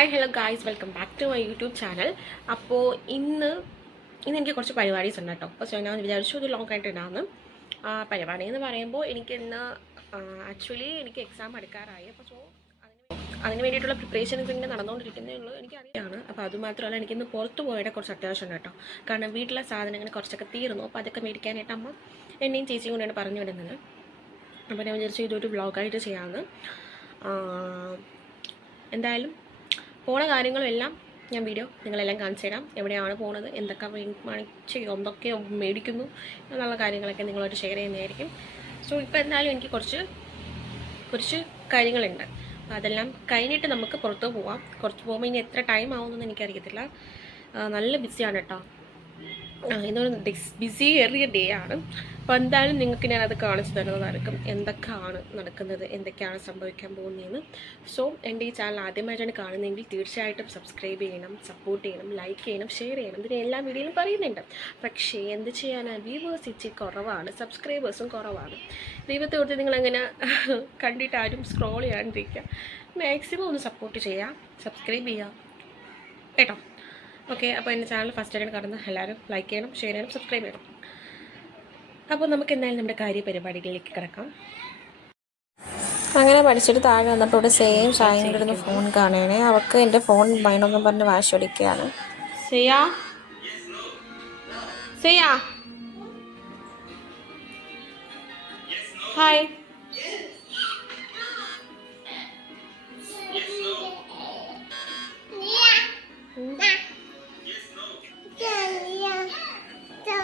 Hi hello guys, welcome back to my YouTube channel. അപ്പോൾ ഇന്ന് എനിക്ക് കുറച്ച് പരിപാടീസ് ഉണ്ട് കേട്ടോ. അപ്പോൾ ഞാൻ വിചാരിച്ചു ഒരു ലോങ് ആയിട്ട് ഇടാമെന്ന്. പരിപാടി എന്ന് പറയുമ്പോൾ ഇന്ന് ആക്ച്വലി എനിക്ക് എക്സാം എടുക്കാറായി. അപ്പോൾ അതിന് വേണ്ടിയിട്ടുള്ള പ്രിപ്പറേഷൻസ് ഇങ്ങനെ നടന്നുകൊണ്ടിരിക്കുന്നേ ഉള്ളൂ. എനിക്കറിയാണ്. അപ്പോൾ അതുമാത്രമല്ല, എനിക്കിന്ന് പുറത്ത് പോയിട്ട് കുറച്ച് അത്യാവശ്യം കേട്ടോ. കാരണം വീട്ടിലെ സാധനങ്ങൾ കുറച്ചൊക്കെ തീർന്നു. അപ്പോൾ അതൊക്കെ മേടിക്കാനായിട്ട് അമ്മ എന്നെയും ചേച്ചിയും കൊണ്ടാണ് പറഞ്ഞു വിടുന്നത്. അപ്പോൾ ഞാൻ വിചാരിച്ചു ഇതൊരു വ്ളോഗായിട്ട് ചെയ്യാമെന്ന്. എന്തായാലും പോണ കാര്യങ്ങളും എല്ലാം ഞാൻ നിങ്ങളെല്ലാം കാണിച്ചു തരാം. എവിടെയാണ് പോകുന്നത്, എന്തൊക്കെ എന്തൊക്കെ മേടിക്കുന്നു എന്നുള്ള കാര്യങ്ങളൊക്കെ നിങ്ങളോട് ഷെയർ ചെയ്യുന്നതായിരിക്കും. സോ ഇപ്പോൾ എന്തായാലും എനിക്ക് കുറച്ച് കാര്യങ്ങളുണ്ട്. അതെല്ലാം കഴിഞ്ഞിട്ട് നമുക്ക് പുറത്ത് പോവാം. പോകുമ്പോൾ ഇനി എത്ര ടൈം ആവുമെന്നൊന്നും എനിക്കറിയത്തില്ല. നല്ല ബിസിയാണ് കേട്ടോ. ഇതൊരു ബിസി ഏറിയ ഡേ ആണ്. അപ്പോൾ എന്തായാലും നിങ്ങൾക്ക് ഞാനത് കാണിച്ചു തരുന്നതായിരിക്കും, എന്തൊക്കെയാണ് നടക്കുന്നത്, എന്തൊക്കെയാണ് സംഭവിക്കാൻ പോകുന്നതെന്ന്. സോ എൻ്റെ ഈ ചാനൽ ആദ്യമായിട്ടാണ് കാണുന്നതെങ്കിൽ തീർച്ചയായിട്ടും സബ്സ്ക്രൈബ് ചെയ്യണം, സപ്പോർട്ട് ചെയ്യണം, ലൈക്ക് ചെയ്യണം, ഷെയർ ചെയ്യണം. ഇതിന് എല്ലാ വീഡിയോയിലും പറയുന്നുണ്ട്. പക്ഷേ എന്ത് ചെയ്യാനാണ്, വ്യൂവേഴ്സ് ഇച്ചിരി കുറവാണ്, സബ്സ്ക്രൈബേഴ്സും കുറവാണ്. ദൈവത്തെ ഓർത്ത് നിങ്ങളങ്ങനെ കണ്ടിട്ട് ആരും സ്ക്രോൾ ചെയ്യാണ്ടിരിക്കുക. മാക്സിമം ഒന്ന് സപ്പോർട്ട് ചെയ്യുക, സബ്സ്ക്രൈബ് ചെയ്യുക കേട്ടോ. ഓക്കെ, അപ്പോൾ എൻ്റെ ചാനൽ ഫസ്റ്റ് ആയിട്ട് കാണുന്ന എല്ലാവരും ലൈക്ക് ചെയ്യണം, ഷെയർ ചെയ്യണം, സബ്സ്ക്രൈബ് ചെയ്യണം. അപ്പോൾ നമുക്ക് എന്തായാലും നമ്മുടെ കാര്യപരിപാടികളിലേക്ക് കിടക്കാം. അങ്ങനെ പഠിച്ചിട്ട് താഴെ വന്നപ്പോൾ ഇവിടെ സെയിം സായിൻ്റെ അടുത്ത് ഫോൺ കാണുകയാണ്. അവൾക്ക് എൻ്റെ ഫോൺ വേണമെന്നും പറഞ്ഞ് വാശി ഒടിക്കുകയാണ്. ഹായ്,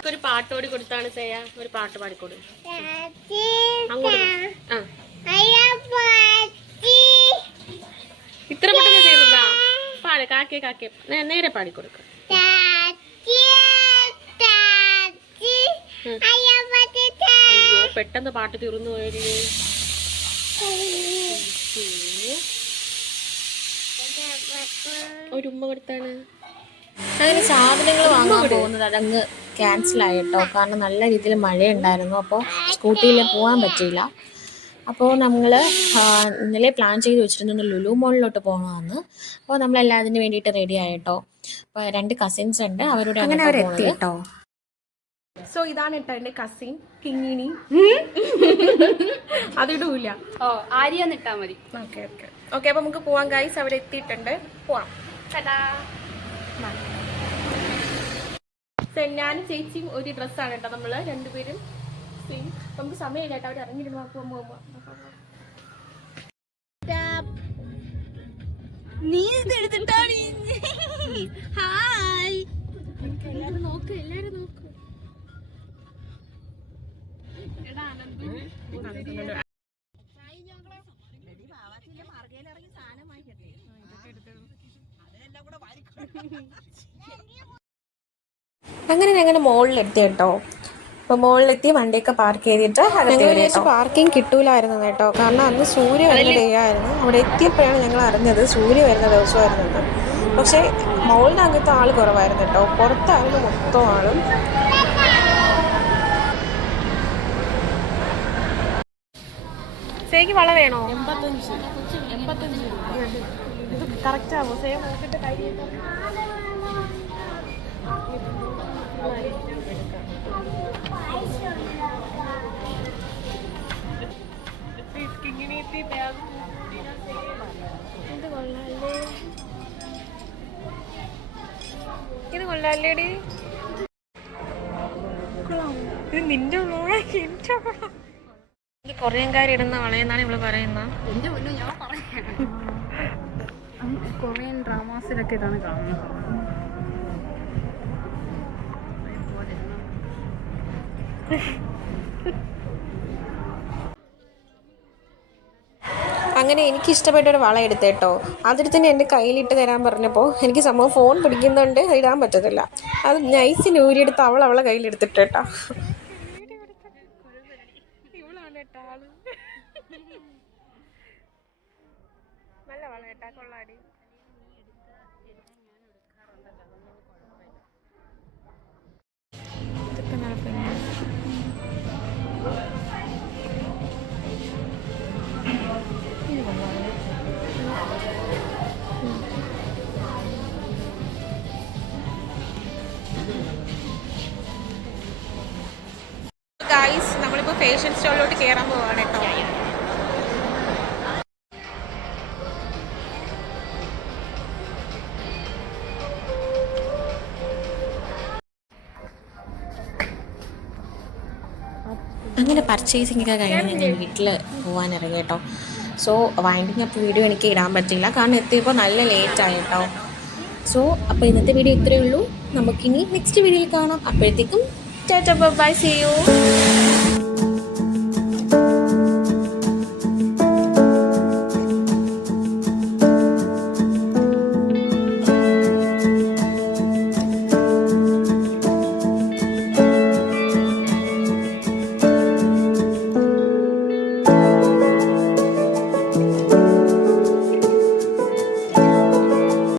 ഒരു പാട്ടോടി കൊടുത്താണ് ചെയ്യാ. ഒരു പാട്ട് പാടിക്കൊടു. ഇത്ര പെട്ടെന്ന് തീർന്നാ? പാട്, കാക്കേ കാക്കേ നേരെ പാടിക്കൊടുക്ക. അയ്യോ, പെട്ടെന്ന് പാട്ട് തീർന്നു പോയല്ലേ. ഒരു ഉമ്മ കൊടുത്താണ്. അങ്ങനെ സാധനങ്ങൾ വാങ്ങാൻ പോകുന്നത് അതങ്ങ് ക്യാൻസലായി കേട്ടോ. കാരണം നല്ല രീതിയിൽ മഴയുണ്ടായിരുന്നു. അപ്പോൾ സ്കൂട്ടിയിൽ പോകാൻ പറ്റിയില്ല. അപ്പോൾ നമ്മൾ ഇന്നലെ പ്ലാൻ ചെയ്ത് വെച്ചിരുന്നു ലുലു മോളിലോട്ട് പോകണമെന്ന്. അപ്പോൾ നമ്മളെല്ലാം അതിന് വേണ്ടിയിട്ട് റെഡി ആയിട്ടോ. അപ്പോൾ 2 കസിൻസ് ഉണ്ട്, അവരുടെ അങ്ങനെ അവരെത്തി കേട്ടോ. സോ ഇതാണ് കേട്ടോ എൻ്റെ കസിൻ കിങ്ങിണി. അതിടൂല, ആര്യാന്നിട്ടാ മതി. Okay okay okay. അപ്പോൾ നമുക്ക് പോവാം ഗൈസ്. അവിടെ എത്തിയിട്ടുണ്ട്, പോവാം. ഞാനും ചേച്ചിയും ഒരു ഡ്രസ്സാണ് കേട്ടോ. നമ്മൾ രണ്ടുപേരും സെയിം. നമുക്ക് സമയമില്ല കേട്ടോ, അവിടെ ഇറങ്ങിയിരുന്നു. എല്ലാരും നോക്ക്. അങ്ങനെ ഞങ്ങൾ മോളിലെത്തി കേട്ടോ. അപ്പോൾ മുകളിലെത്തി വണ്ടിയൊക്കെ പാർക്ക് ചെയ്തിട്ട് ഞങ്ങൾ പാർക്കിംഗ് കിട്ടൂലായിരുന്നു കേട്ടോ. കാരണം അന്ന് സൂര്യ വരുന്ന ഡേ ആയിരുന്നു. അവിടെ എത്തിയപ്പോഴാണ് ഞങ്ങൾ അറിഞ്ഞത് സൂര്യ വരുന്ന ദിവസമായിരുന്നത്. പക്ഷേ മോളിനകത്ത് ആൾ കുറവായിരുന്നു കേട്ടോ. പുറത്തായിരുന്നു മൊത്തം ആളും. സേക്ക് വള വേണോ? 85 ഇത് കറക്റ്റ് ആവോ? സേവ് നോക്കിയിട്ട് കൈ ഇത് കൊള്ളാല്ലേടി. ഇത് നിന്റെ കൊറിയൻകാരി ഇടുന്ന വളയെന്നാണ് ഇവള് പറയുന്നത്. കൊറിയൻ ഡ്രാമാസിലൊക്കെ ഇതാണ് കാണുന്നത്. അങ്ങനെ എനിക്ക് ഇഷ്ടപ്പെട്ടൊരു വള എടുത്തേട്ടോ. അതിൽ തന്നെ എൻ്റെ കയ്യിലിട്ട് തരാൻ പറഞ്ഞപ്പോൾ എനിക്ക് സംഭവം ഫോൺ പിടിക്കുന്നുണ്ട്, ഇടാൻ പറ്റത്തില്ല. അത് നൈസിന് ഊരിയെടുത്ത് അവളെ കയ്യിലെടുത്തിട്ടേട്ടോ. നല്ല വള കേട്ടാ, കൊള്ളാടി. ഫാഷൻ സ്റ്റോറിലോട്ട് കയറാൻ പോവാണ് കേട്ടോ. അങ്ങനെ പർച്ചേസിംഗ് ഒക്കെ കഴിഞ്ഞ് ഞാൻ വീട്ടിൽ പോകാൻ ഇറങ്ങി കേട്ടോ. സോ വൈൻഡിങ് അപ്പ് വീഡിയോ എനിക്ക് ഇടാൻ പറ്റില്ല, കാരണം എത്തിയപ്പോൾ നല്ല ലേറ്റായി കേട്ടോ. സോ അപ്പോൾ ഇന്നത്തെ വീഡിയോ ഇത്രയേ ഉള്ളൂ. നമുക്കിനി നെക്സ്റ്റ് വീഡിയോയിൽ കാണാം. അപ്പോഴത്തേക്കും ടാറ്റാ ബൈ, സീ യു.